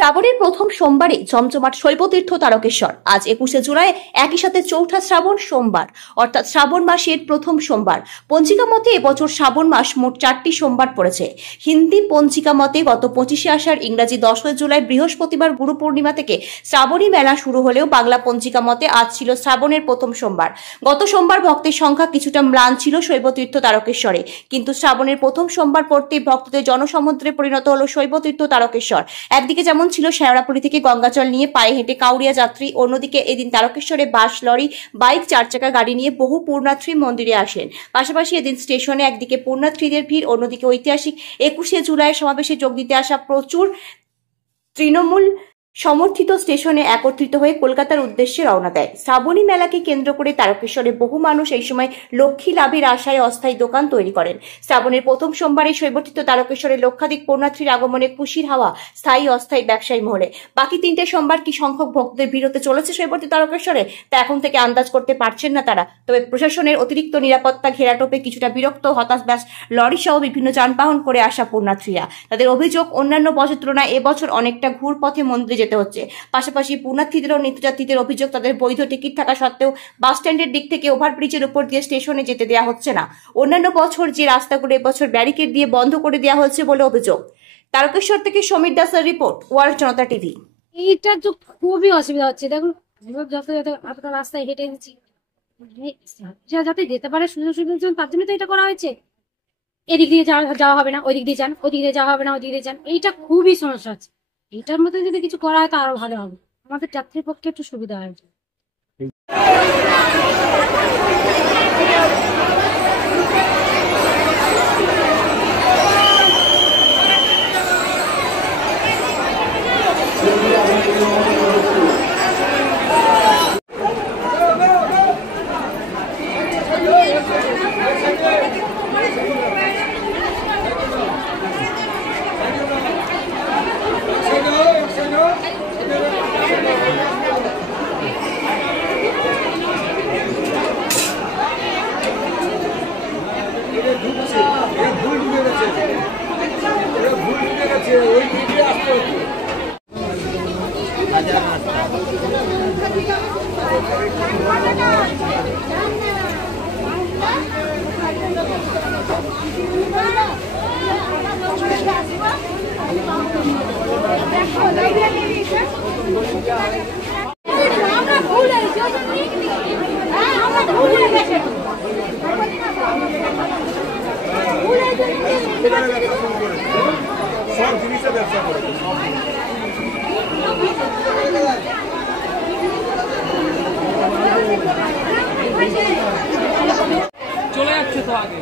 শ্রাবণের প্রথম সোমবারে জমজমাট শৈবতীর্থ তারকেশ্বর। আজ 21শে জুলাই, একই সাথে চৌঠা শ্রাবণ সোমবার, অর্থাৎ শ্রাবণ মাসের প্রথম সোমবার। পঞ্জিকা মতে এবছর শ্রাবণ মাস মোট 4টি সোমবার পড়েছে। হিন্দি পঞ্জিকা মতে গত 25শে আষাঢ়, ইংরাজি 10 জুলাই বৃহস্পতিবার গুরু পূর্ণিমা থেকে শ্রাবণী মেলা শুরু হলেও বাংলা পঞ্জিকা মতে আজ ছিল শ্রাবণের প্রথম সোমবার। গত সোমবার ভক্তের সংখ্যা কিছুটা ম্লান ছিল শৈবতীর্থ তারকেশ্বরে, কিন্তু শ্রাবণের প্রথম সোমবার পড়তেই ভক্তদের জনসমুদ্রে পরিণত হলো শৈবতীর্থ তারকেশ্বর। একদিকে যেমন ছিল শেওড়াপুরি থেকে গঙ্গাজল নিয়ে পায়ে হেঁটে কাউরিয়া যাত্রী, অন্যদিকে এদিন তারকেশ্বরে বাস, লরি, বাইক, 4 চাকা গাড়ি নিয়ে বহু পুণ্যার্থী মন্দিরে আসেন। পাশাপাশি এদিন স্টেশনে একদিকে পুণ্যার্থীদের ভিড়, অন্যদিকে ঐতিহাসিক 21শে জুলাই সমাবেশে যোগ দিতে আসা প্রচুর তৃণমূল সমর্থিত স্টেশনে একত্রিত হয়ে কলকাতার উদ্দেশ্যে রওনা দেয়। শ্রাবণী মেলাকে কেন্দ্র করে তারকেশ্বরে বহু মানুষ এই সময় লক্ষ্মী লাভের আশায় অস্থায়ী দোকান তৈরি করেন। শ্রাবণের প্রথম সোমবারে শৈবতীর্থ তারকেশ্বরে লক্ষাধিক পুণ্যার্থীর আগমনে খুশির হাওয়া স্থায়ী অস্থায়ী ব্যবসায়ী মহলে। বাকি 3টে সোমবার কি সংখ্যক ভক্তদের ভিড় হতে চলেছে শৈবতীর্থ তারকেশ্বরে, তা এখন থেকে আন্দাজ করতে পারছেন না তারা। তবে প্রশাসনের অতিরিক্ত নিরাপত্তা ঘেরাটোপে কিছুটা বিরক্ত, হতাশ ব্যাস লরি সহ বিভিন্ন যানবাহন করে আসা পুণ্যার্থীরা। তাদের অভিযোগ, অন্যান্য বছরের তুলনায় এবছর অনেকটা ঘুরপথে মন্দিরে যেতে হচ্ছে। পাশাপাশি পুণ্যার্থীদের ও নিত্যযাত্রীদের অভিযোগ, তাদের বৈধ টিকিট থাকা সত্ত্বেও বাস স্ট্যান্ডের দিক থেকে ওভারব্রিজের উপর দিয়ে স্টেশনে যেতে দেওয়া হচ্ছে না। অন্যান্য বছর যে রাস্তাগুলো এবছর ব্যারিকেড দিয়ে বন্ধ করে দেওয়া হয়েছে বলে অভিযোগ। তারকেশ্বর থেকে সমীর দাসের রিপোর্ট, ওয়ার্ল্ড জনতা টিভি। এইটা তো খুবই অসুবিধা হচ্ছে। দেখুন, এতটা রাস্তায় হেঁটে গেছি, যাতে যেতে পারে সুযোগ সুবিধার জন্য, তার জন্য তো এটা করা হয়েছে। এদিক দিয়ে যাওয়া হবে না, ওইদিক দিয়ে যান, ওদিক দিয়ে যাওয়া হবে না, ওদিক দিয়ে যান। এইটা খুবই সমস্যা হচ্ছে। এটার মধ্যে যদি কিছু করা হয় তা আরো ভালো হবে, আমাদের যাত্রীর পক্ষে একটু সুবিধা হয়। সব জিনিসের ব্যবসা করে চলে যাচ্ছে তো আগে।